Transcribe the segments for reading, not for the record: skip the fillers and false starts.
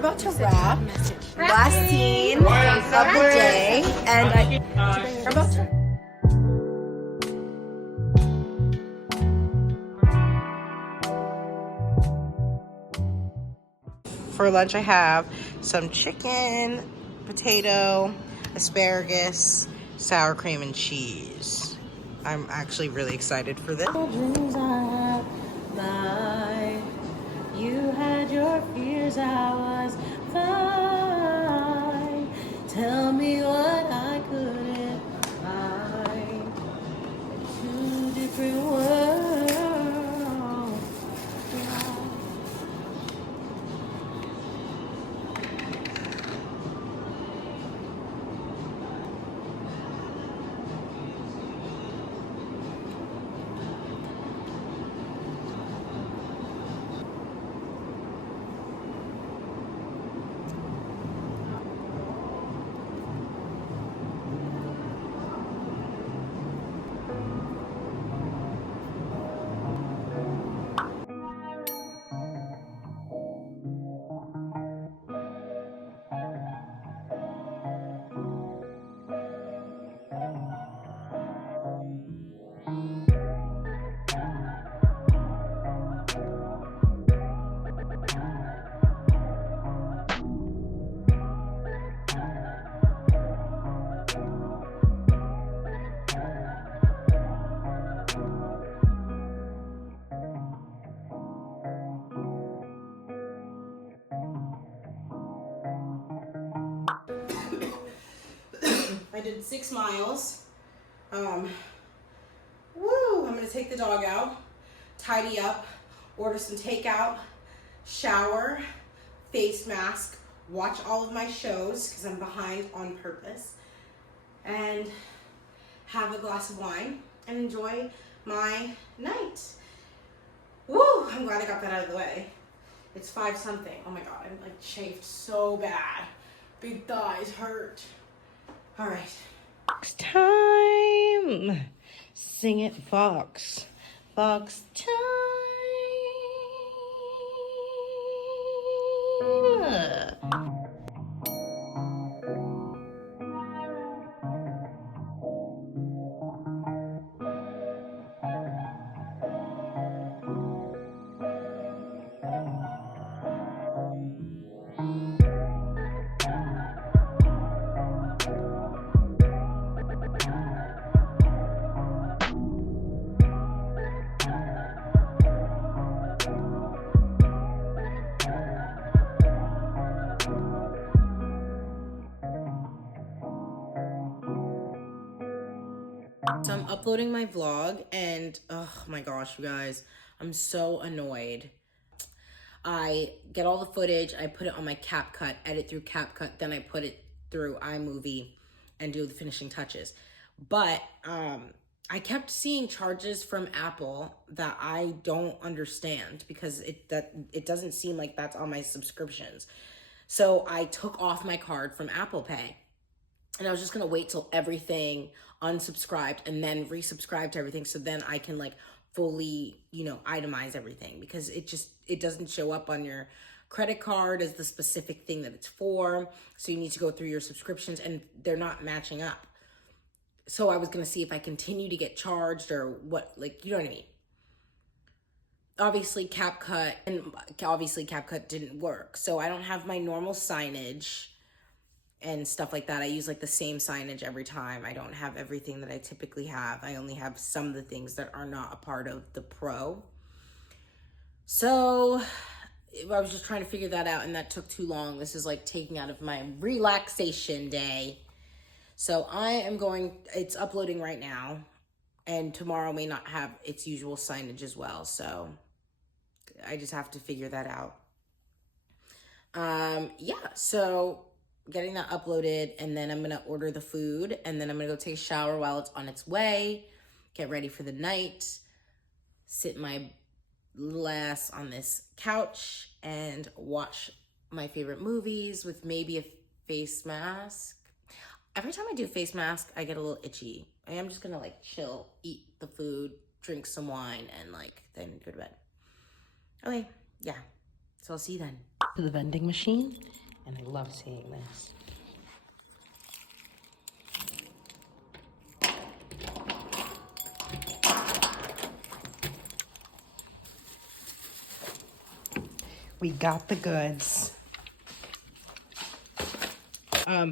about to wrap. Last scene of the day, and we're about to. For lunch, I have some chicken, potato, asparagus, sour cream, and cheese. I'm actually really excited for this. Dreams I have, you had your fears, I was fine. Tell me what I couldn't find. Two different worlds. I did 6 miles. Woo! I'm gonna take the dog out, tidy up, order some takeout, shower, face mask, watch all of my shows because I'm behind on purpose, and have a glass of wine and enjoy my night. Woo! I'm glad I got that out of the way. It's 5 something. Oh my god, I'm like chafed so bad. Big thighs hurt. All right. Fox time. Sing it, Fox. Fox time. So I'm uploading my vlog and oh my gosh, you guys, I'm so annoyed. I get all the footage, I put it on my CapCut, edit through CapCut, then I put it through iMovie and do the finishing touches. But I kept seeing charges from Apple that I don't understand because it doesn't seem like that's on my subscriptions. So I took off my card from Apple Pay. And I was just gonna wait till everything unsubscribed and then resubscribe to everything so then I can like fully, itemize everything because it doesn't show up on your credit card as the specific thing that it's for. So you need to go through your subscriptions and they're not matching up. So I was gonna see if I continue to get charged or what, like, you know what I mean? Obviously CapCut didn't work. So I don't have my normal signage and stuff like that. I use like the same signage every time. I don't have everything that I typically have. I only have some of the things that are not a part of the Pro. So I was just trying to figure that out and that took too long. This is like taking out of my relaxation day. So it's uploading right now and tomorrow may not have its usual signage as well. So I just have to figure that out. So getting that uploaded and then I'm gonna order the food and then I'm gonna go take a shower while it's on its way, get ready for the night, sit my little ass on this couch and watch my favorite movies with maybe a face mask. Every time I do face mask, I get a little itchy. I am just gonna like chill, eat the food, drink some wine and like then go to bed. Okay, yeah. So I'll see you then. To the vending machine, and I love seeing this. We got the goods.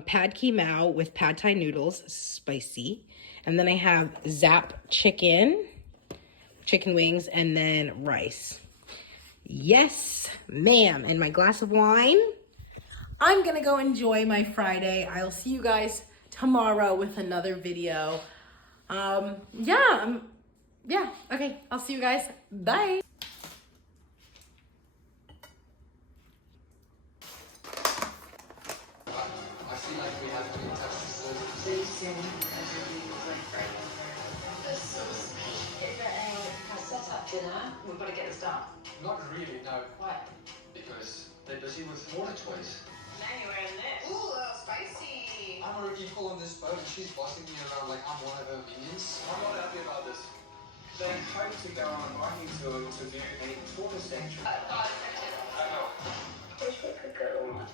Pad Ki Mao with pad thai noodles, spicy. And then I have Zap chicken wings, and then rice. Yes, ma'am. And my glass of wine. I'm gonna go enjoy my Friday. I'll see you guys tomorrow with another video. Yeah, okay, I'll see you guys. Bye. I feel like we have to be in touch with soon. Is there any set up dinner? We've got to get this done. Not really, no. Why? Because they're busy with water toys. Now you're wearing this. Ooh, spicy. I'm a equal on this boat and she's bossing me around like I'm one of her minions. I'm not happy about this. They hope to go on a biking tour to view a quarter century. I know. Wish we could go on.